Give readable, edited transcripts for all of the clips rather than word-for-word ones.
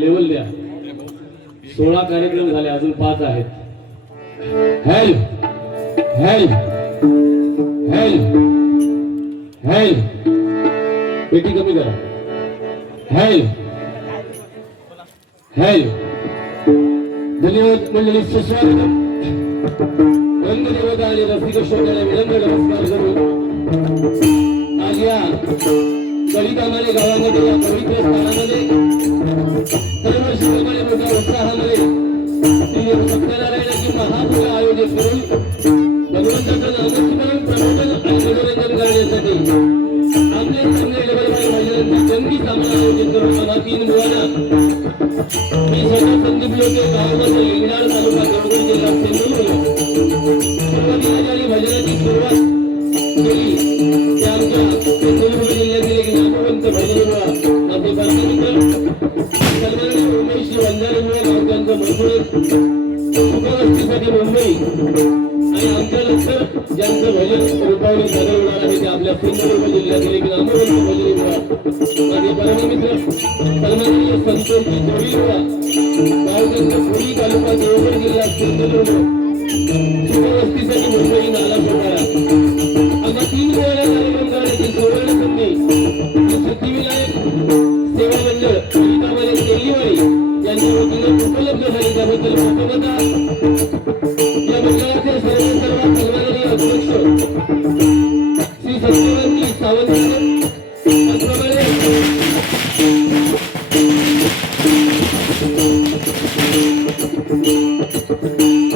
Level द्या. 16 कार्यक्रम झाले, अजून 5 आहेत. हेल्प हेल्प हेल्प हेल्प, पेटी कमी करा. Help help. धन्यवाद मंडळी, सुस्वागतम. रंगदेवता आणि रसिक श्रोत्याला विनम्र नमस्कार करू. आज या कलिकामाने गावामध्ये, या पवित्र स्थानामध्ये दरवर्षीप्रमाणे मोठ्या उत्साहामध्ये श्री सत्यनारायणाची महापूजा आयोजित करून भगवंताचं नामस्मरण, प्रबोधन आणि मनोरंजन करण्यासाठी आपले चांगले लेवलवाले महिलांनी जंगी सामना आयोजित करून मला 3 मुलांना मी स्वतः संदीप लोके, गावामध्ये इंगणार तालुका, देवगड जिल्हा, सिंधुदुर्ग सुरुवातीला ज्यांनी भजनाची सुरुवात केली ते आमच्या सिंधुदुर्ग जिल्ह्यातील एक नामवंत भजनमुळा माझे परमेश्वर सन्माननीय मुंबई श्री वंजारीमुळे गावच्यांचं मंजुळे सुखवस्तीसाठी मुंबई आणि आमच्या नंतर ज्यांचं भजन रूपावली झालं होणार आहे ते आपल्या सिंधुदुर्ग जिल्ह्यातील एक नामवंत भजनमुळा माझे परममित्र सन्माननीय संतोषजी जोडीमुळा गावच्यांचं पुरी तालुका, देवगड जिल्हा, सिंधुदुर्ग सुखवस्तीसाठी मुंबई नाला सोपारा. आता 3 वेळा कार्यक्रम करण्याची सुवर्ण संधी सिद्धिविनायक सेवा मंडळ कलिकामाने तेलीवाडी यांच्या वतीने उपलब्ध झाली, त्याबद्दल कृतज्ञता. या मंडळाचे सर्वात सन्माननीय अध्यक्ष श्री सत्यवंती सावंत,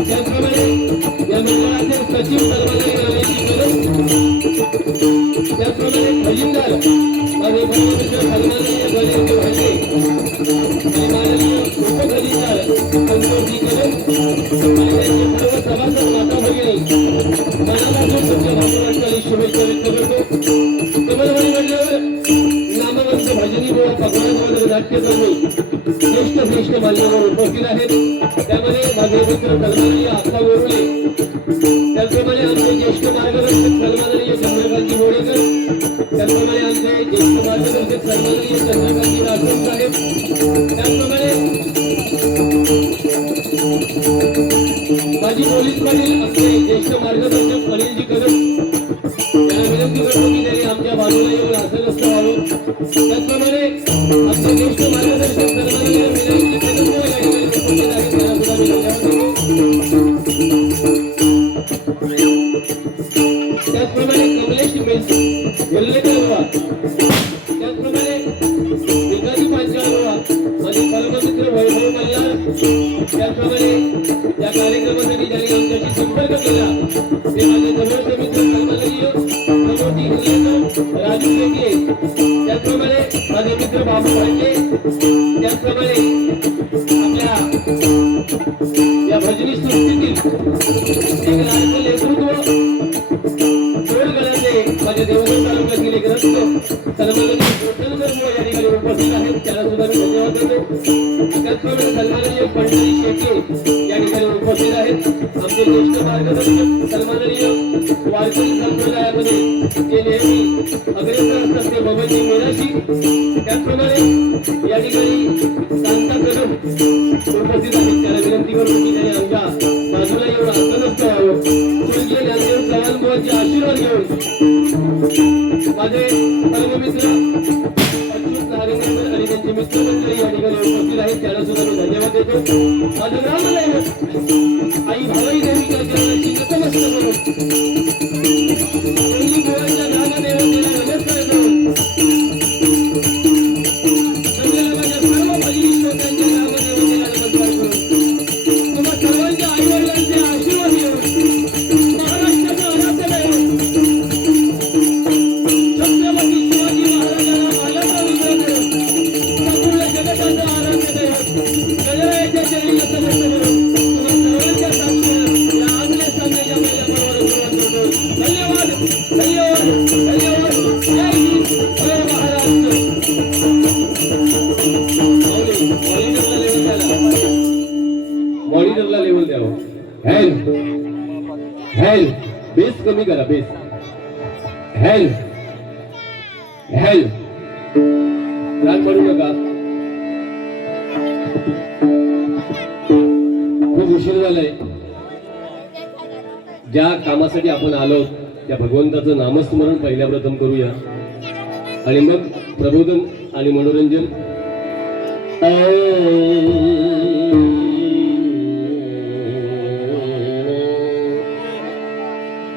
त्याचप्रमाणे या मंडळाचे सचिव सन्माननीय रमेशजी कदम, त्याचप्रमाणे खजिनदार आणि सन्माननीय गणेश भांडे, माननीय ज्येष्ठ श्रेष्ठ मान्यवर उपस्थित आहेत. त्यामध्ये माझे मित्र सन्माननीय आप्पा गोरुले, त्याचप्रमाणे आमचे ज्येष्ठ मार्गदर्शक सन्माननीय चंद्रकांतजी मोडेकर, त्याचप्रमाणे आमचे ज्येष्ठ मार्गदर्शक सन्माननीय चंद्रकांतजी राठोड साहेब, त्याचप्रमाणे माजी पोलीस पाटील आमचे ज्येष्ठ मार्गदर्शक अनिलजी कदम यांना विनंती करतो की त्यांनी आमच्या बाजूला येऊन आसनस्थ व्हावं. त्याचप्रमाणे आमचे ज्येष्ठ मार्गदर्शक सन्माननीय विनयजी कदम या ठिकाणी उपस्थित आहेत, त्यांना सुद्धा मी धन्यवाद देतो. त्याचप्रमाणे कमलेश वेल्लेकर बाबा, त्याचप्रमाणे विकाजी पांचाळ बाबा, माझे परममित्र वैभव मल्हार, त्याचप्रमाणे या कार्यक्रमासाठी ज्यांनी आमच्याशी संपर्क केला ते माझे जवळचे मित्र सन्माननीय प्रमोद इंगलेकर, राजू शेट्टे, त्याचप्रमाणे माझे मित्र बाबू भांडे, त्याचप्रमाणे आपल्या या भजनी सृष्टीतील एक लाडकं नेतृत्व जोडगडाचे माझ्या देवगड तालुक्यातील एक रक्त सन्माननीय गोठणकर या ठिकाणी उपस्थित आहेत, त्याला सुद्धा मी धन्यवाद देतो. त्याचप्रमाणे सन्माननीय पंढरी शेट्टे या ठिकाणी उपस्थित आहेत. आमचे ज्येष्ठ मार्गदर्शक सन्माननीय वारकरी संप्रदायामध्ये जे नेहमी अग्रेसर असतात ते बबनजी मीनाशी, त्याचप्रमाणे या ठिकाणी कांता कदम उपस्थित आहेत, त्याला विनंती करतो की त्यांनी आमच्या बाजूला येऊन आसनस्थ व्हावं. स्वर्गीय ज्ञानदेव चव्हाण बुवांचे आशीर्वाद घेऊन माझे परममित्र अच्युत नागेंद्र आणि त्यांचे मित्रमंडळी या ठिकाणी उपस्थित आहेत, त्यांना सुद्धा मी धन्यवाद देतो. माझं ग्रामदैवत आई भावाई देवीच्या चरणाशी नतमस्तक करून पहिली बुवांच्या ग्रामदेवतेला नमस्कार करून संग्रामाच्या सर्व भजनी श्रोत्यांच्या ग्रामदेवतेला नमस्कार करून तुम्हा सर्वांच्या आईवडिलांचे आशीर्वाद घेऊन महाराष्ट्राचा आराध्य दैवत छत्रपती शिवाजी महाराजांना मालाचा विजय करून संपूर्ण जगताचा आराध्य दैवत गणरायाच्या चरणी नतमस्तक करून तुम्हा सर्वांच्या साक्षीने या आंग्ले सामन्याच्या मैदानावर सुरुवात करतो. धन्यवाद, धन्यवाद, धन्यवाद. जय हिंद, जय महाराष्ट्र. मॉनिटरला लेवल द्यावं. हेल्थ हेल्थ बेस कमी करा, बेस हेल्थ हेल्थ राग पडू नका. खूप उशीर झालाय. ज्या कामासाठी आपण आलो त्या भगवंताचं नामस्मरण पहिल्या प्रथम करूया आणि मग प्रबोधन आणि मनोरंजन.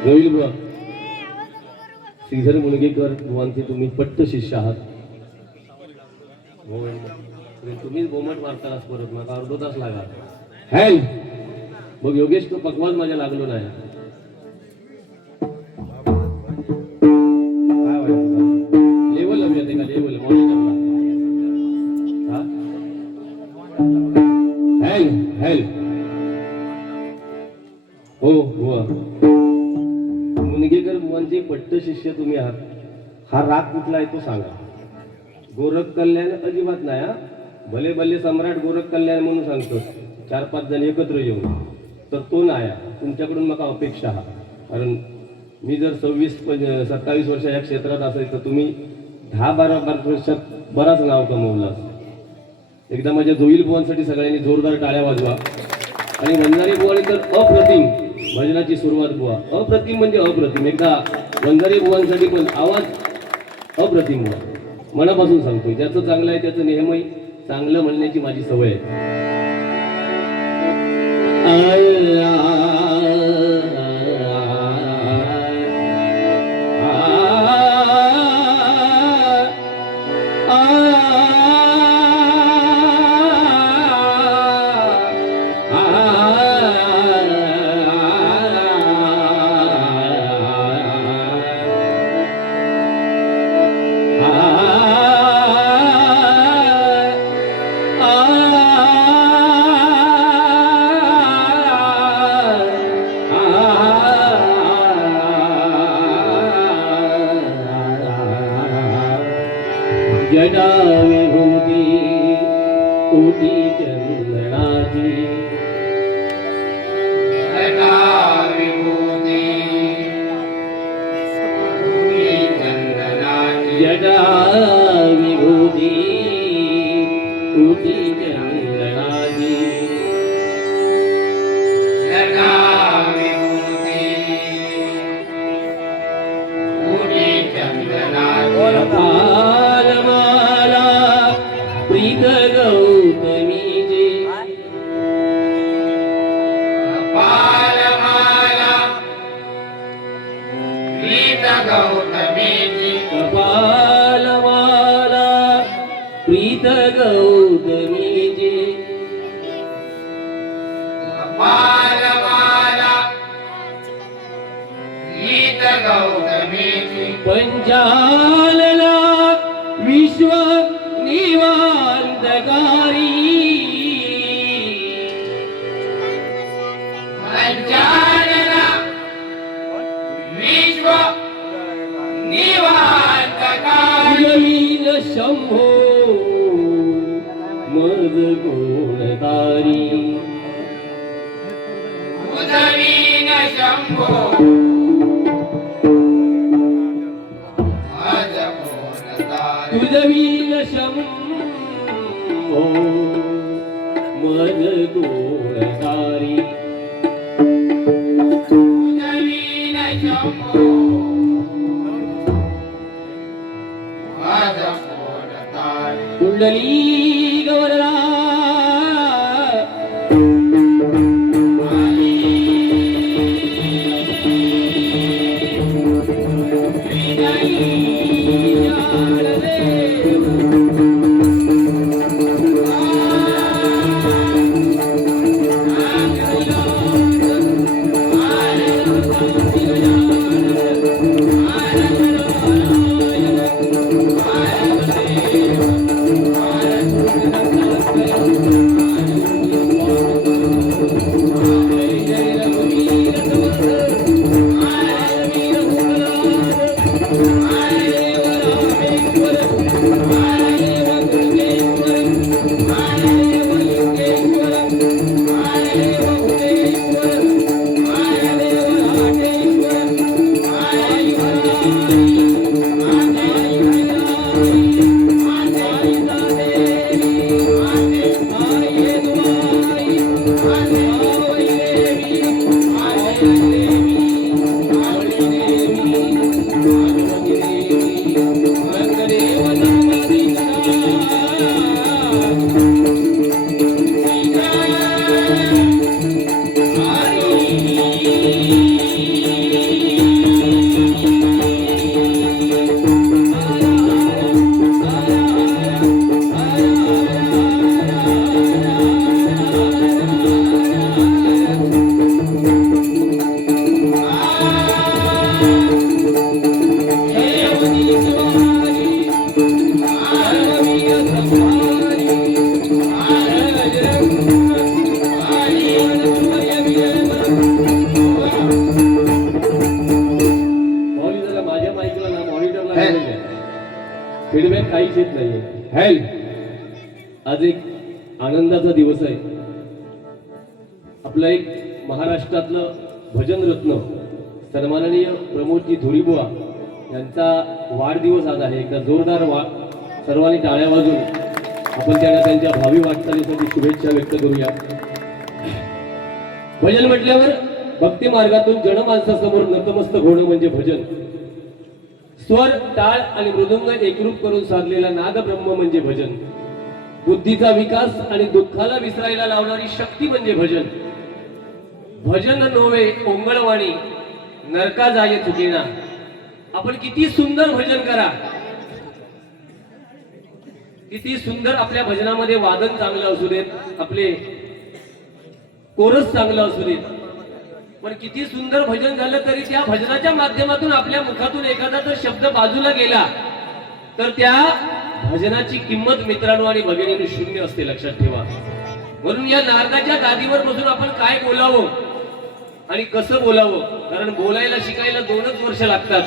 गोविल बुवा, श्रीधर मुणगेकर बुवांचे तुम्ही पट्ट शिष्य आहात. तुम्हीच बोमट मारता परत मला अर्धा तास लागा. हॅल मग योगेश तो पकवाज माझ्या लागलो नाही. लेवल हवी का लेवल मॉनिटरला. हॅल हॅल हो बुवा, मुनगेकर बुवांचे पट्ट शिष्य तुम्ही आहात. हा राग कुठला आहे तो सांगा. गोरख कल्याण अजिबात नाही. हा भले भले सम्राट गोरख कल्याण म्हणून सांगतो 4-5 जण एकत्र येऊन, तर तो नाही. तुमच्याकडून मला अपेक्षा हा. कारण मी जर 26-27 वर्ष या क्षेत्रात असेल तर तुम्ही 10-12 वर्षात बराच नाव कमवलं. एकदा माझ्या जोईल बुवांसाठी सगळ्यांनी जोरदार टाळ्या वाजवा. आणि वंजारी बुवांनी तर अप्रतिम भजनाची सुरुवात बुवा, अप्रतिम म्हणजे अप्रतिम. एकदा वंजारी बुवांसाठी पण आवाज अप्रतिम बुवा. मनापासून सांगतोय, ज्याचं चांगलं आहे त्याचं नेहमी चांगलं म्हणण्याची माझी सवय आहे. कोटी चंदनाची घटा विभूती कोटी चंदनाची जटा विभूती कोटी चंदनाची घटा विभूती कोटी चंदनाची कपालमाला प्रीत गौतमीचे कपालमाला प्रीत गौतमीची कपालमाला प्रीत गौतमीचे कपालमाला प्रीत गौतमीची पंचालना विश्व निवांतकारी पंचालना विश्व निवांतकारी जमीन शंभो मज गुणतारी उदवीन शंभो अज बोलतारी तुझवीन शंभो मज गुणतारी उदवीन शंभो अज बोलतारी कुंडली गवरला फीडबॅक काहीच येत नाहीये. हेल्प आज एक आनंदाचा दिवस आहे. आपलं एक महाराष्ट्रातलं भजन रत्न सन्माननीय प्रमोदजी धुरीबुवा यांचा वाढदिवस आज आहे. एकदा जोरदार सर्वांनी टाळ्या वाजून आपण त्यांना त्यांच्या भावी वाटचालीसाठी शुभेच्छा व्यक्त करूया. भजन म्हटल्यावर भक्ती मार्गातून जनमानसासमोर नतमस्तक होणं म्हणजे भजन. स्वर, टाळ आणि मृदुंग एकरूप करून साधलेला नाद ब्रह्म म्हणजे भजन. बुद्धीचा विकास आणि दुःखाला विसरायला लावणारी शक्ती म्हणजे भजन. भजन नोवे ओंगळवाणी नरका जाय चुकेना. आपण किती सुंदर भजन करा, किती सुंदर आपल्या भजनामध्ये वादन चांगलं असू देत, आपले कोरस चांगलं असू देत, पण किती सुंदर भजन झालं तरी त्या भजनाच्या माध्यमातून आपल्या मुखातून एखादा जर शब्द बाजूला गेला तर त्या भजनाची किंमत मित्रांनो आणि भगिनींनो शून्य असते, लक्षात ठेवा. म्हणून या नारदाच्या गादीवर बसून आपण काय बोलावं आणि कसं बोलावं, कारण बोलायला शिकायला 2च वर्ष लागतात.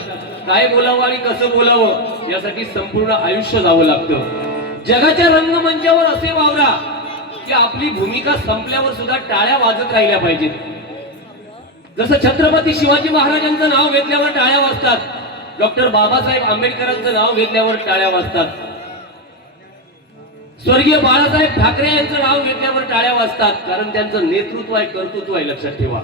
काय बोलावं आणि कसं बोलावं यासाठी संपूर्ण आयुष्य जावं लागतं. जगाच्या रंगमंचावर असे वावरा की आपली भूमिका संपल्यावर सुद्धा टाळ्या वाजत राहिल्या पाहिजेत. जसं छत्रपती शिवाजी महाराजांचं नाव घेतल्यावर टाळ्या वाजतात, डॉक्टर बाबासाहेब आंबेडकरांचं नाव घेतल्यावर टाळ्या वाजतात, स्वर्गीय बाळासाहेब ठाकरे यांचं नाव घेतल्यावर टाळ्या वाजतात. कारण त्यांचं नेतृत्व आहे, कर्तृत्व आहे. लक्षात ठेवा,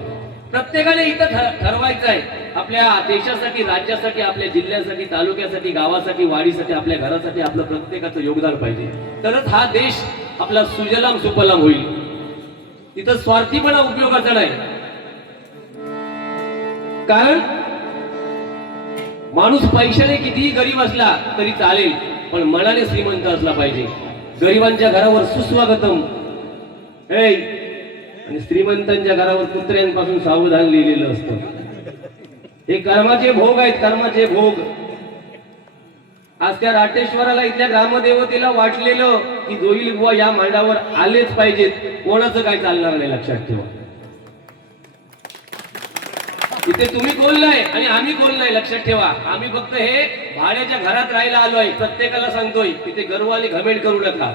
प्रत्येकाने इथं ठरवायचं आहे आपल्या देशासाठी, राज्यासाठी, आपल्या जिल्ह्यासाठी, तालुक्यासाठी, गावासाठी, वाडीसाठी, आपल्या घरासाठी आपलं प्रत्येकाचं योगदान पाहिजे. तरच हा देश आपला सुजलाम सुफलाम होईल. इथं स्वार्थीपणा उपयोगाचा नाही. कारण माणूस पैशाने कितीही गरीब असला तरी चालेल, पण मनाने श्रीमंत असला पाहिजे. गरिबांच्या घरावर सुस्वागतम आणि श्रीमंतांच्या घरावर कुत्र्यांपासून सावधान लिहिलेलं असतं. हे कर्माचे भोग आहेत, कर्माचे भोग. आज त्या राटेश्वराला इथल्या ग्रामदेवतेला वाटलेलं की जोईल बुवा या मांडावर आलेच पाहिजेत, कोणाचं काय चालणार नाही. लक्षात ठेवा, इथे तुम्ही कोण नाही आणि आम्ही कोण नाही. लक्षात ठेवा, आम्ही फक्त हे भाड्याच्या घरात राहायला आलोय. प्रत्येकाला सांगतोय तिथे गर्व आणि घमेंड करू नका.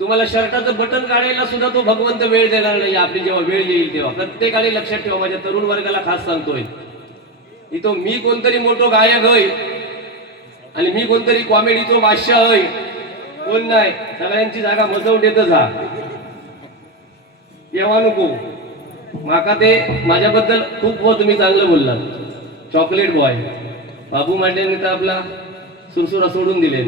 तुम्हाला शर्टाचं बटन काढायला सुद्धा तो भगवंत वेळ देणार नाही. आपली जेव्हा वेळ येईल तेव्हा प्रत्येकाने लक्षात ठेवा. माझ्या तरुण वर्गाला खास सांगतोय, इथं मी कोणतरी मोठो गायक होय आणि मी कोणतरी कॉमेडीचो बादशाह होय, कोण नाही. सगळ्यांची जागा मजवटेतच हा. येवा नको माका ते माझ्याबद्दल खूप तुम्ही चांगलं बोललात. चॉकलेट बॉय बाबू मांडेंनी तर आपला सुरसुरा सोडून दिले.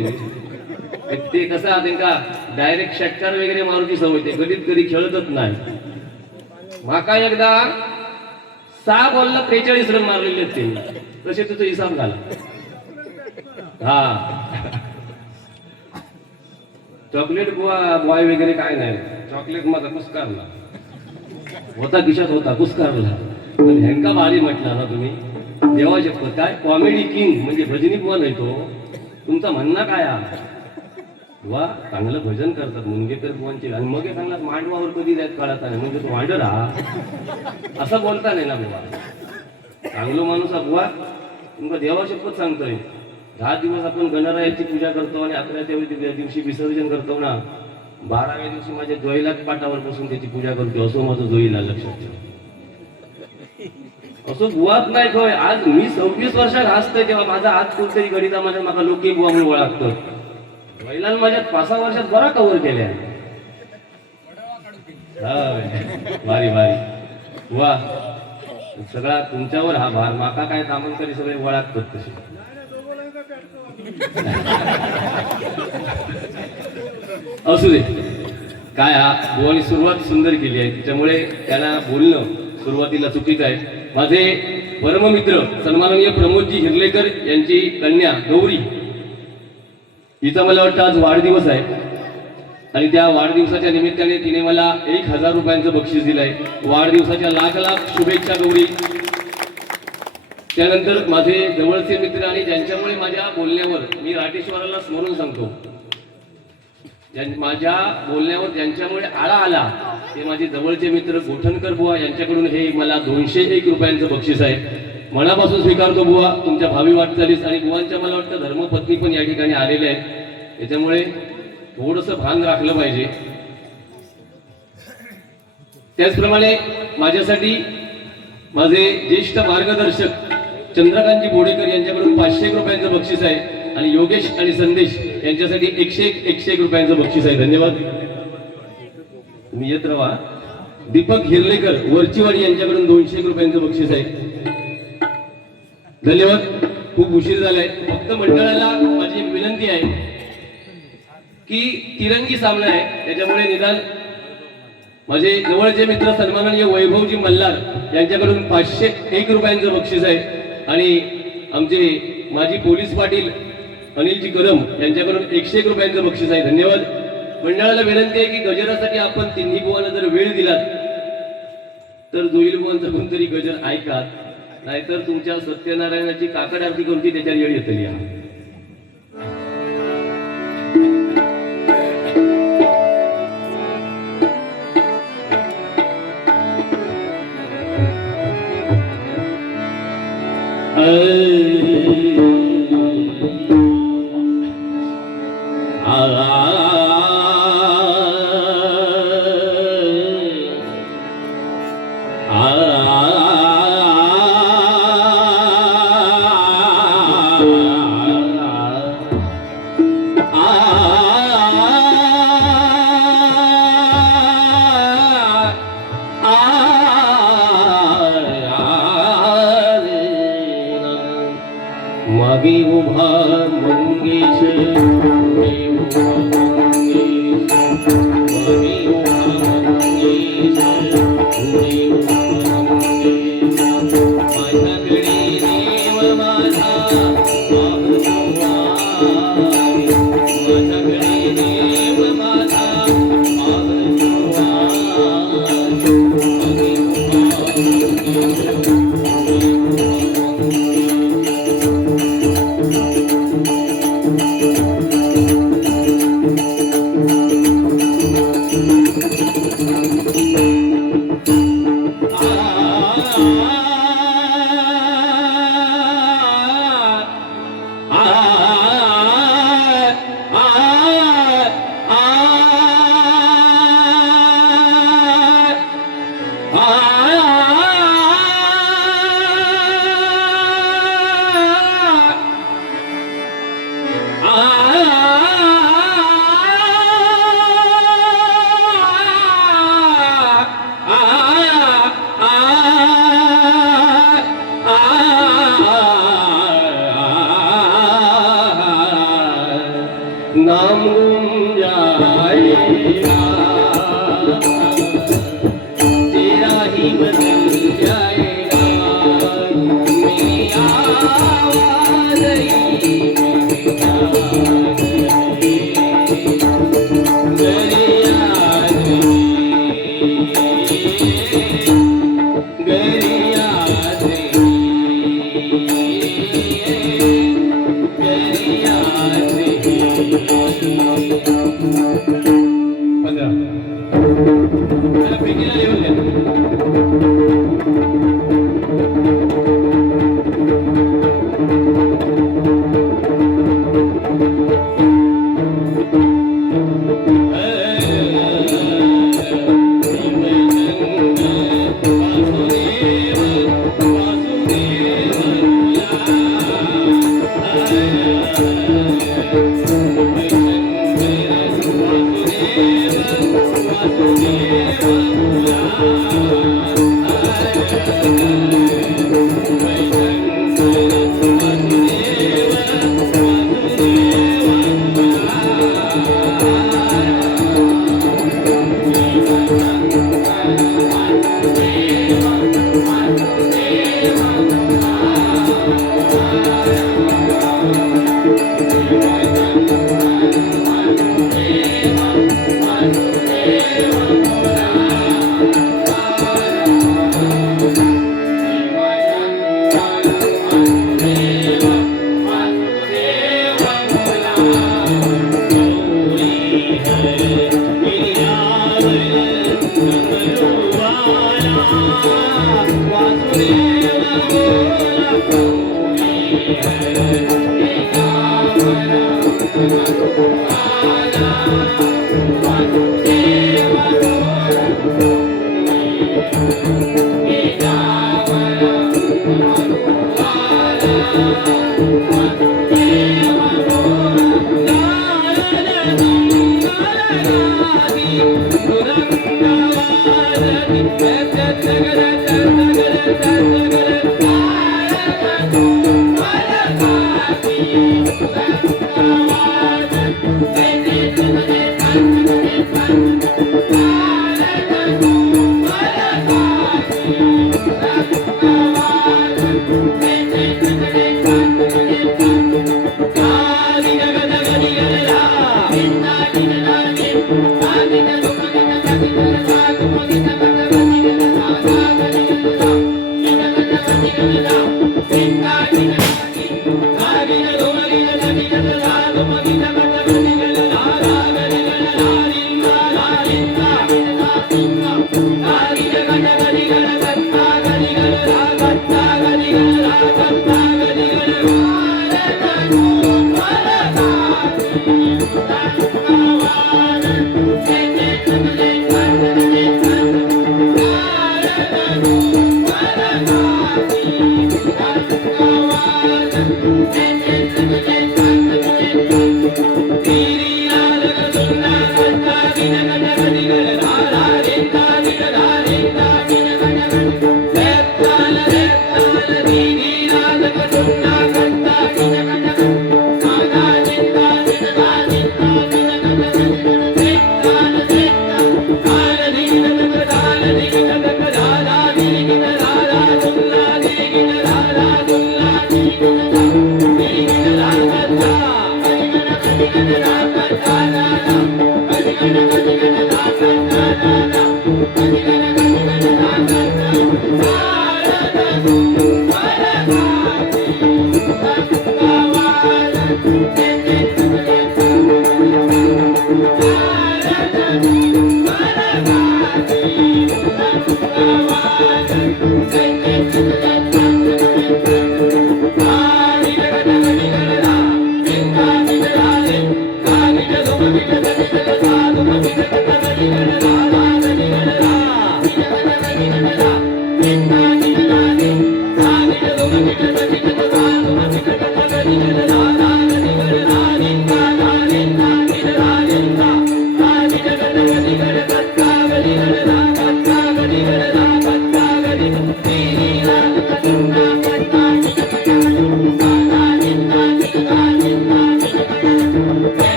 ते कसं त्यांना डायरेक्ट षटकार वगैरे मारूची सवय, ते कधी खेळतच नाही. माका एकदा 6 बॉलला 43 रन मारलेले त्यांनी. तसे तुझा हिसाब झाला. हा चॉकलेट बॉय वगैरे काय नाही. चॉकलेट माझा कुस्कारला होता, खिशात होता, कुस्कारला. पण ह्यांका भारी म्हटला ना तुम्ही, देवा शकतो काय कॉमेडी किंग म्हणजे भजनी बुवा नाही तो. तुमचा म्हणणं काय वा चांगलं भजन करतात मुनगेकर बुवांचे. आणि मग हे चांगला मांडवावर कधी जायत कळत नाही, म्हणजे तो वांडर हा असं बोलता नाही ना बुवा. चांगलो माणूस हा बुवा. तुमका देवा शपथ सांगतोय, 10 दिवस आपण गणरायाची पूजा करतो आणि 11व्या दिवशी विसर्जन करतो ना. 12व्या दिवशी माझ्या जोईला पाटावर बसून त्याची पूजा करतो. असो माझं जोईला. लक्षात ठेवा, असं बुवाच नाही खोय. आज मी 26 वर्षात हसतोय तेव्हा माझा हात कोणतरी गणिता माझ्या माका लोके बुवा म्हणून ओळखतो. महिलांना माझ्या 5-6 वर्षात बरा कव्हर केल्या. भारी भारी वा. सगळा तुमच्यावर हा भार. माका काय कामन सगळे ओळखतात तसे. असू दे काय, हा बुवानी सुरुवात सुंदर केली आहे, त्याच्यामुळे त्याला बोलणं सुरुवातीला चुकीचं आहे. माझे परममित्र सन्माननीय प्रमोदजी हिरलेकर यांची कन्या गौरी, हिचा मला वाटतं आज वाढदिवस आहे. आणि त्या वाढदिवसाच्या निमित्ताने तिने मला 1000 रुपयांचं बक्षीस दिलंय. वाढदिवसाच्या लाख लाख शुभेच्छा गौरी. त्यानंतर माझे जवळचे मित्र आणि ज्यांच्यामुळे माझ्या बोलण्यावर मी राटेश्वराला स्मरून सांगतो, माझ्या बोलण्यावर ज्यांच्यामुळे आळा आला ते माझे जवळचे मित्र गोठणकर बुवा यांच्याकडून हे मला 201 रुपयांचं बक्षीस आहे. मनापासून स्वीकारतो बुवा तुमच्या भावी वाटचालीस. आणि बुवांच्या मला वाटतं धर्मपत्नी पण या ठिकाणी आलेले आहेत, त्याच्यामुळे थोडंसं भान राखलं पाहिजे. त्याचप्रमाणे माझ्यासाठी माझे ज्येष्ठ मार्गदर्शक चंद्रकांतजी बोडेकर यांच्याकडून 500 रुपयांचं बक्षीस आहे. आणि योगेश आणि संदेश यांच्यासाठी 101 रुपयांचं बक्षीस आहे. धन्यवाद, तुम्ही येत राहा. दीपक हिरलेकर वरचीवाडी यांच्याकडून 200 रुपयांचं बक्षीस आहे. धन्यवाद. खूप उशीर झालाय. फक्त मंडळाला माझी विनंती आहे की तिरंगी सामना आहे, त्याच्यामुळे निदान माझे जवळचे मित्र सन्माननीय वैभवजी मल्हार यांच्याकडून 501 रुपयांचं बक्षीस आहे. आणि आमचे माजी पोलीस पाटील अनिलजी करम यांच्याकडून 101 रुपयांचं बक्षीस आहे. धन्यवाद. मंडळाला विनंती आहे की गजरासाठी आपण तिन्ही बुवांना जर वेळ दिलात तर जोईल बुवांचा कोणतरी गजर ऐका, नाहीतर तुमच्या सत्यनारायणाची काकड आरती कोणती त्याच्या येळ येतली. नाम गुम जाएगा तेरा ही बदल जाएगा मेरी आवाज़ ही मेरी याद मेरी याद मेरी याद 15 मला पेकीला येऊन द्या Thank you.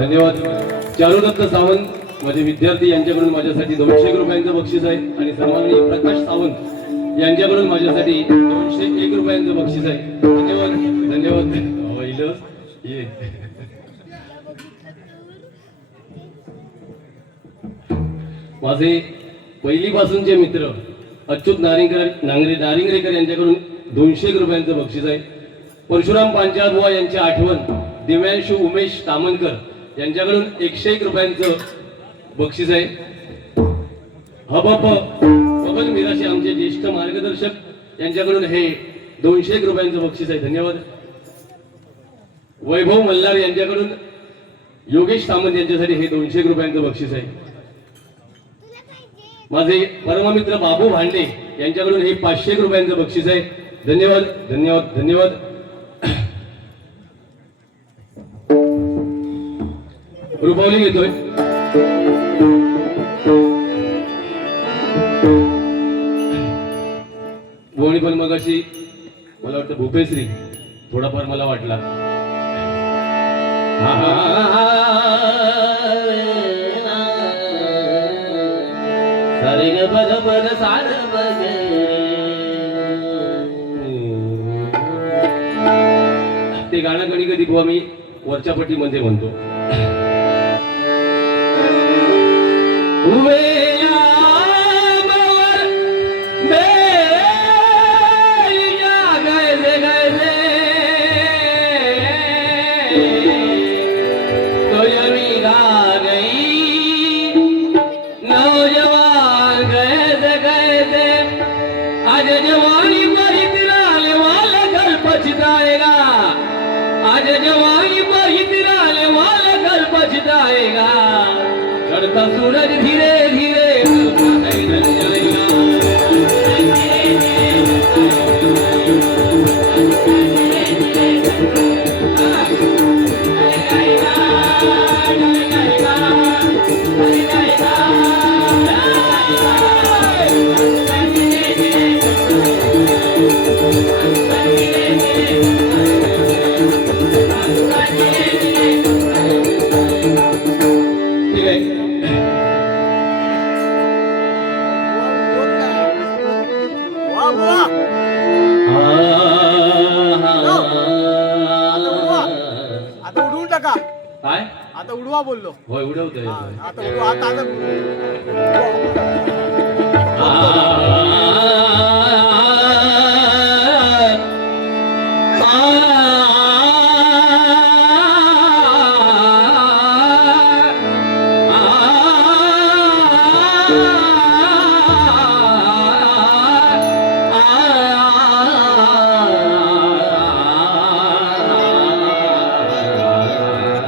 धन्यवाद. चारुदत्त सावंत माझे विद्यार्थी यांच्याकडून माझ्यासाठी 200 रुपयांचं बक्षीस आहे आणि सन्माननीय प्रकाश सावंत यांच्याकडून माझ्यासाठी 201 रुपयांचं बक्षीस आहे. धन्यवाद धन्यवाद. ये माझे पहिलीपासूनचे मित्र अच्युत नारिंगरेकर यांच्याकडून 200 रुपयांचं बक्षीस आहे. परशुराम पांचाळबुवा यांची आठवण दिव्यांशु उमेश तामनकर यांच्याकडून 101 रुपयांचं बक्षीस आहे. हबप पवन मिराशी आमचे ज्येष्ठ मार्गदर्शक यांच्याकडून हे 201 रुपयांचं बक्षीस आहे. धन्यवाद. वैभव मल्हार यांच्याकडून योगेश सामंत यांच्यासाठी हे 201 रुपयांचं बक्षीस आहे. माझे परममित्र बाबू भांडे यांच्याकडून हे 501 रुपयांचं बक्षीस आहे. धन्यवाद धन्यवाद धन्यवाद. रुपावली घेतोय. गोवणी पण मग अशी मला वाटतं भूपेश्री थोडाफार मला वाटला. सारे ग बद बद सार बग ते गाणं कधी कधी बुवा मी वरच्या पट्टीमध्ये म्हणतो. जवानी पर इतना वाला कल पछताएगा, आज जवानी पर इतना वाला कल पछताएगा, चढ़ता सूरज धीरे धीरे ढल जाएगा। ठीक आहे. वा बुवा आता उडवून टाका काय आता उडवा बोललो होय उडवतोय. हा, आता उडवा आता आता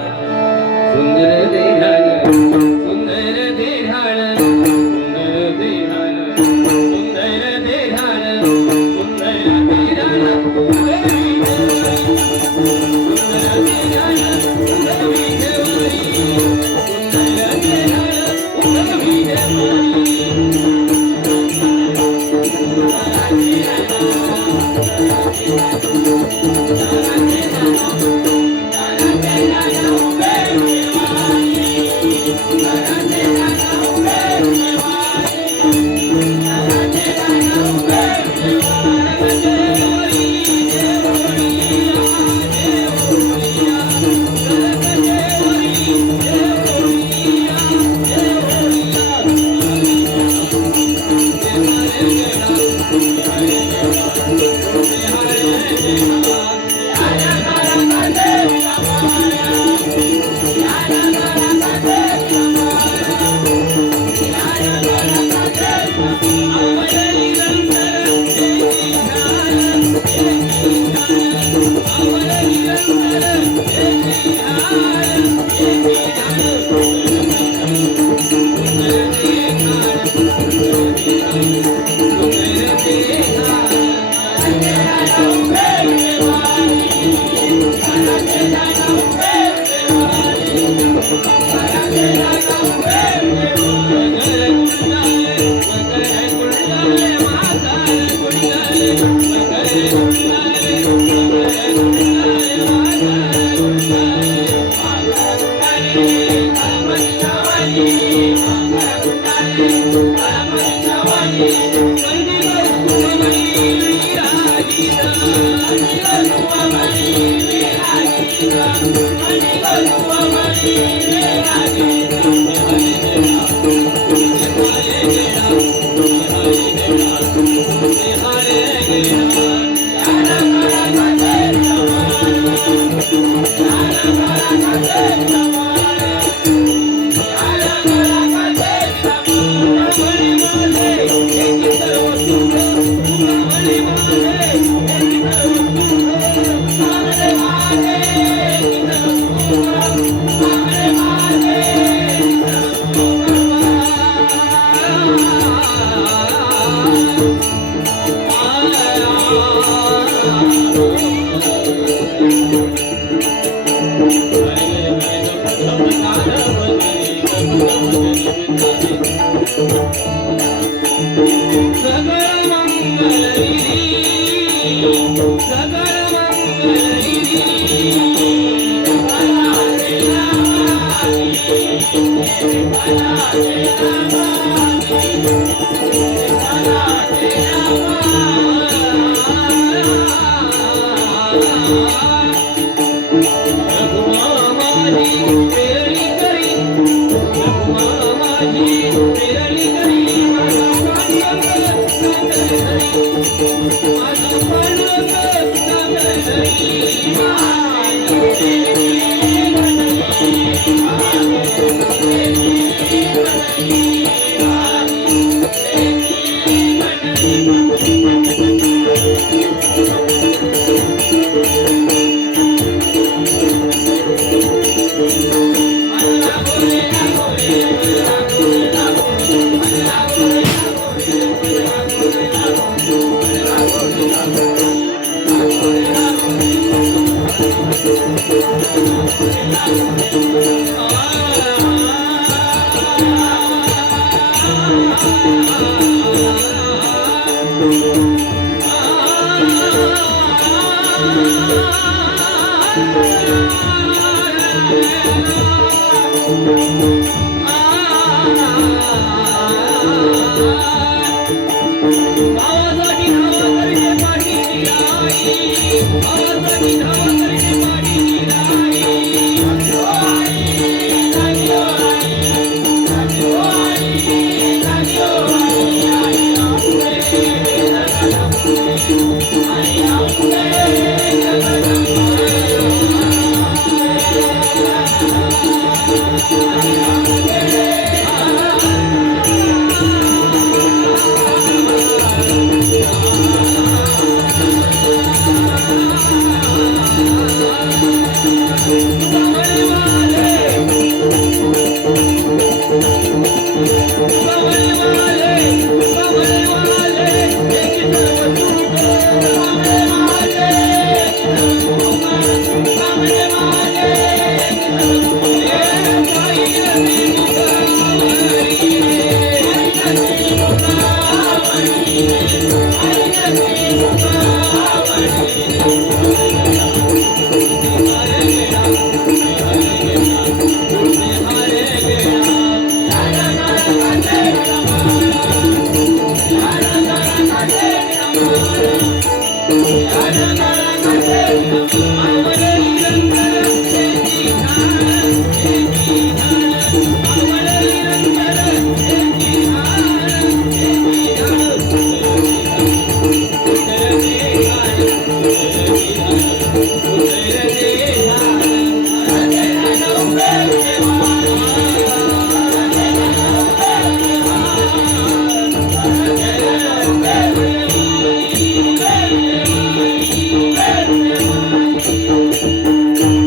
सुंदर देहान सुंदर देहान सुंदर देहान सुंदर देहान सुंदर देहान Thank you.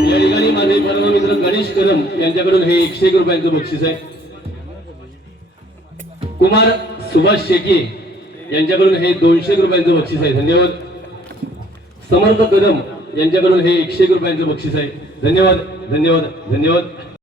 या ठिकाणी माझे परम मित्र गणेश कदम यांच्याकडून हे 101 रुपयांचं बक्षीस आहे. कुमार सुभाष शेके यांच्याकडून हे 200 रुपयांचं बक्षीस आहे. धन्यवाद. समर्थ कदम यांच्याकडून हे 101 रुपयांचं बक्षीस आहे. धन्यवाद धन्यवाद धन्यवाद.